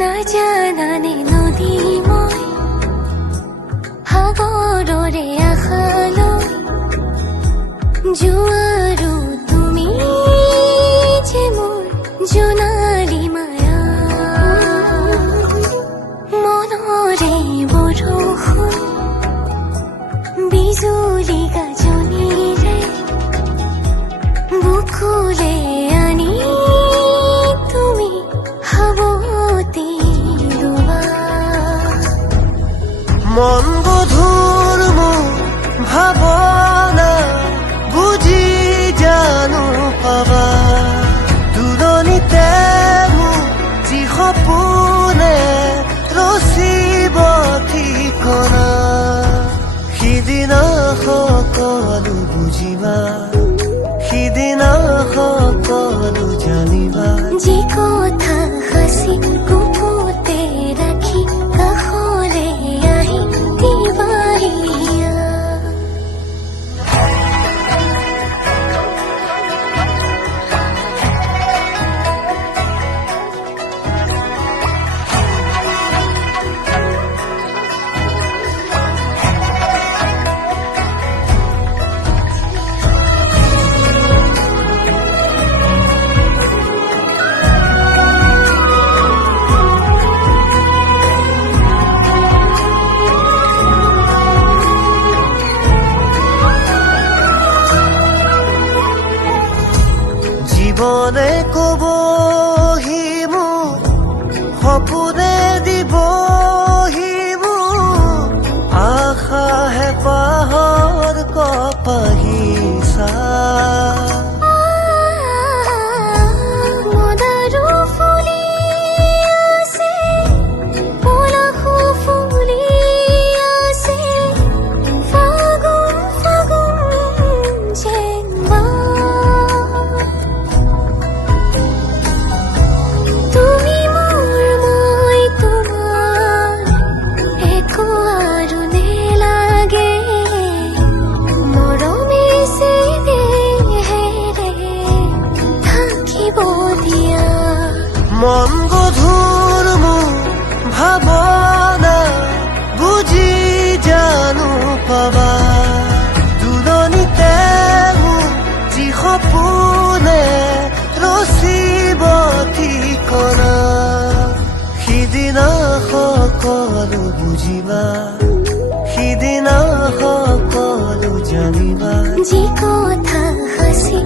নাজানানে নদী মই সাগৰৰে আশালৈ জোৱাৰো তুমি যে মোৰ জোনালী মায়া মনৰে বৰষুণ বিজুলী গাজনিৰে বুকুলে আনি তুমি হাবতি লোৱা মন গধুৰ মোৰ ভাৱনা বুজি জানো পাবা দূৰণিতে মোৰ যি সপোনে ৰচিব ঠিকনা সিদিনা সকলো বুজিবা সিদিনা সকলো জানিবা যি কথা সাঁচি গুপুতে ৰাখি কাষলে আহি দিবাহিয়া জীৱনে কবহি মোক সপোনে দিবহি মোক আশাহে পাহৰ কপাহিছা মদাৰো ফুলি আছে পলাশো ফুলি আছে ফাগুন ফাগুন যেন তুমি মোৰ মই তোমাৰ একো আৰু নেলাগে মৰমে চেনেহেৰে থাকিব দিয়া মন গধুৰ মোৰ ভাৱনা বুজি জানো পাবা দূৰণিতে মোৰ যি সপোনে ৰচিব ঠিকনা সিদিনা সকলো বুজিবা সিদিনা সকলো জানিবা যি কথা সাঁচি